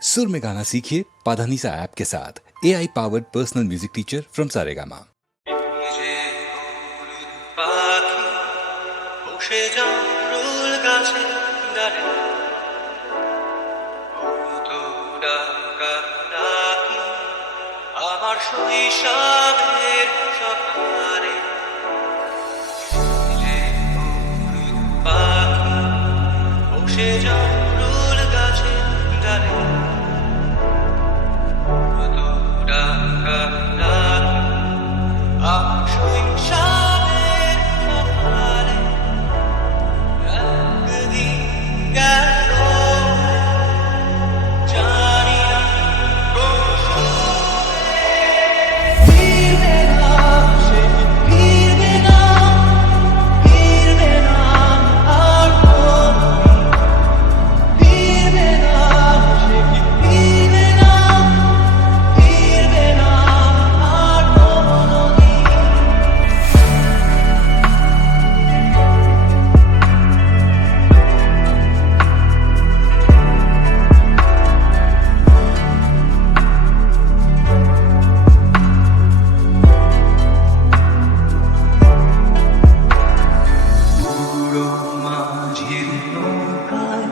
सुर में गाना सीखिए पाधानीसा ऐप के साथ AI powered personal music teacher from Saregama. পাখি বসে জামরুল গাছে ডালে তো ডাকা ডাকি আমার শৈশবের সকালে যে হলুদ পাখি বসে জামরুল গাছে ডালে তো ডাকা ডাকি আমার শৈশবের সকালে একদিন গেল জানি না কোন সুরে ফিরবে না, সে ফিরবে না, ফিরবে না আর কোনদিন, ফিরবে না, সে ফিরবে না, ফিরবে না আর কোনদিন। পুরো মাঝির নৌকায়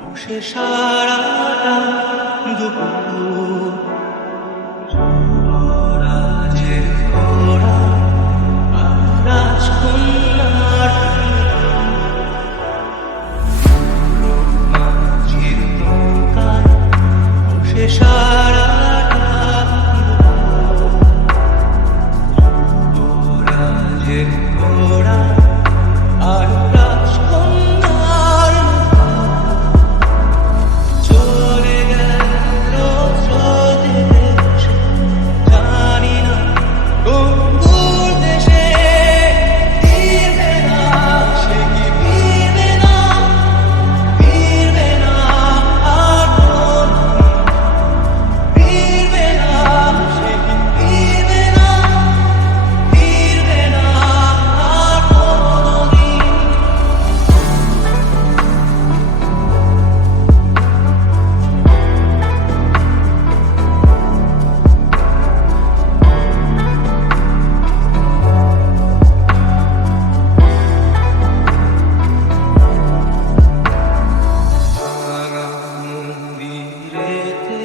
বসে সারাটা দুপুর যুবরাজের ঘোড়া আর রাজকন্যার পুরো মাঝির নৌকায় বসে সারাটা দুপুর যুবরাজের ঘোড়া আর রাজকন্যার চলে গেল স্রোতে ভেসে, জানি না কোন দূর দেশে। ফিরবে না, সে কি ফিরবে না, ফিরবে না আর কোনদিন, ফিরবে না, সে কি ফিরবে না, ফিরবে না আর কোনদিন। ভাঙা মন্দিরেতে